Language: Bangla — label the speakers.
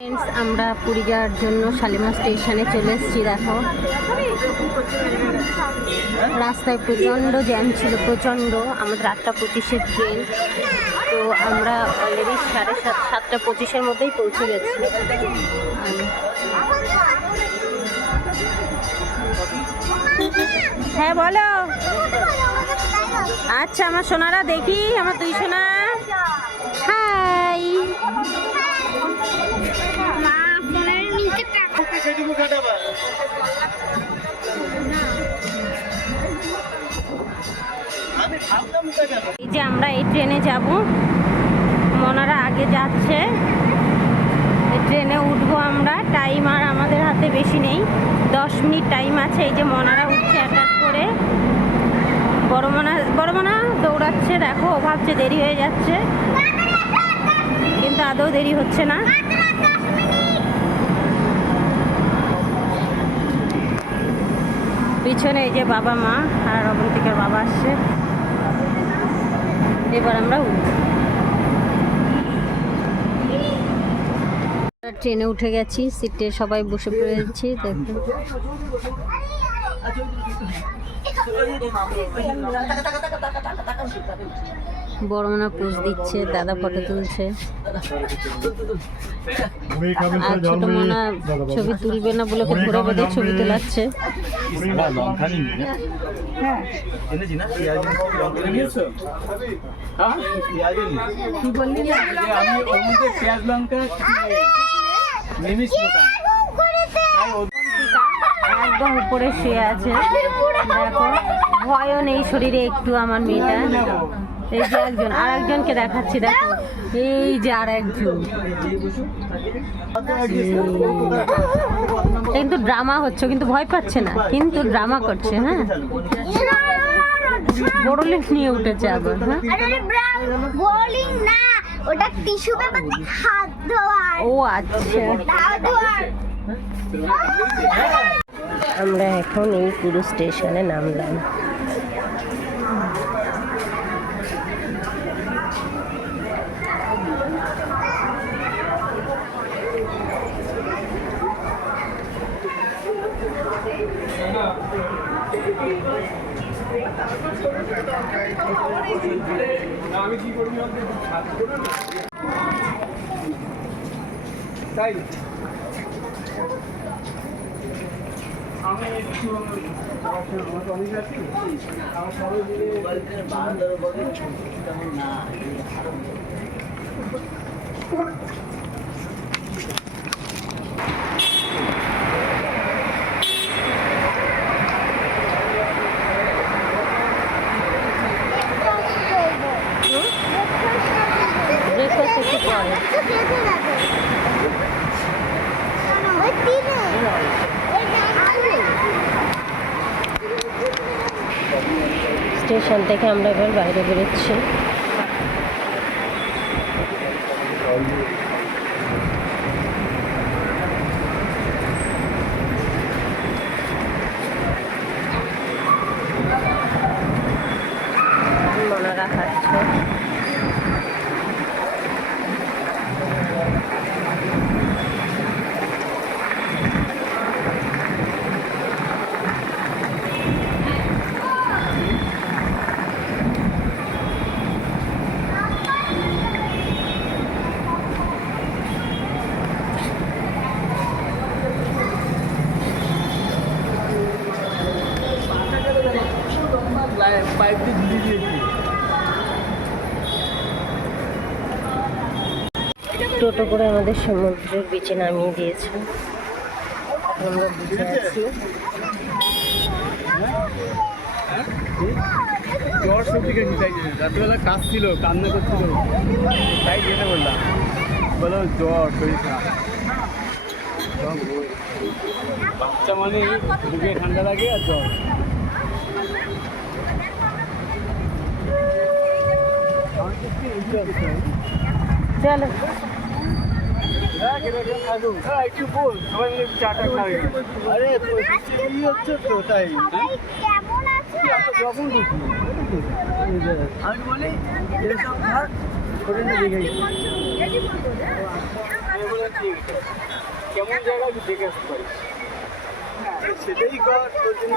Speaker 1: ফ্রেন্ডস আমরা পুরী যাওয়ার জন্য শালিমার স্টেশনে চলে এসেছি, দেখো। রাস্তায় প্রচণ্ড জ্যাম ছিল, প্রচণ্ড। আমাদের আটটা পঁচিশের ট্রেন তো আমরা অলরেডি সাড়ে সাত, সাতটা পঁচিশের মধ্যেই পৌঁছে গেছি। হ্যাঁ বলো। আচ্ছা আমার সোনারা দেখি, আমার দুই সোনা। হাই এই যে আমরা এই ট্রেনে যাব। মনারা আগে যাচ্ছে। ট্রেনে উঠবো আমরা। টাইম আর আমাদের হাতে বেশি নেই। দশ মিনিট টাইম আছে। এই যে মনারা উঠছে অ্যাটাক করে। বড় মনা বড় মনা দৌড়াচ্ছে। দেখো ভাবছে দেরি হয়ে যাচ্ছে। কিন্তু আদৌ দেরি হচ্ছে না। পিছনে এই যে বাবা মা আর অবন্তিকার এবার আমরা ট্রেনে উঠে গেছি সিটে সবাই বসে পড়েছি দেখো বড় মনা পোজ দিচ্ছে দাদা ফটো তুলছে। আর ছোট মনা ছবি তুলবে না বলে ধরে বেঁধে ছবি তোলাচ্ছে। একদম উপরে শুয়ে আছে। দেখো ভয়ও নেই শরীরে একটু আমার মেয়েটা এই যে একজন আর একজনকে দেখাচ্ছি দেখো। এই যে আর একজন কিন্তু ড্রামা হচ্ছে কিন্তু ভয় পাচ্ছে না কিন্তু ড্রামা করছে হ্যাঁ? বড় লেখ নিয়ে উঠেছে আবার হ্যাঁ?
Speaker 2: বোলিং না ওটা টিস্যু পেপার হাত ধোয়ার।
Speaker 1: ও আচ্ছা। আমরা এখন এই পুরো স্টেশনে নামলাম।
Speaker 3: তাই? আমি একটু অনেক আছি আমার সবাই মিলে
Speaker 1: ব্রেকফাস্ট একটু স্টেশন থেকে আমরা এবার বাইরে বেরোচ্ছি। টোটো করে আমাদের সমুদ্রের বিচে নামিয়ে দিয়েছে। আমরা বুঝে আছি
Speaker 3: জ্বর সর্দি গেছি তাই রাত্রিবেলা কাজ ছিল কান্না করছিল। তাই যেতে বললাম বলো জ্বর শরীর খারাপ। বাচ্চা মানে বুকে ঠান্ডা লাগে আর জ্বর।
Speaker 1: চলো।
Speaker 3: আমি বলি এরকম থাক, করে দেখে। কেমন জায়গা একটু দেখে আসতে পারিস সেটাই কর তোর জন্য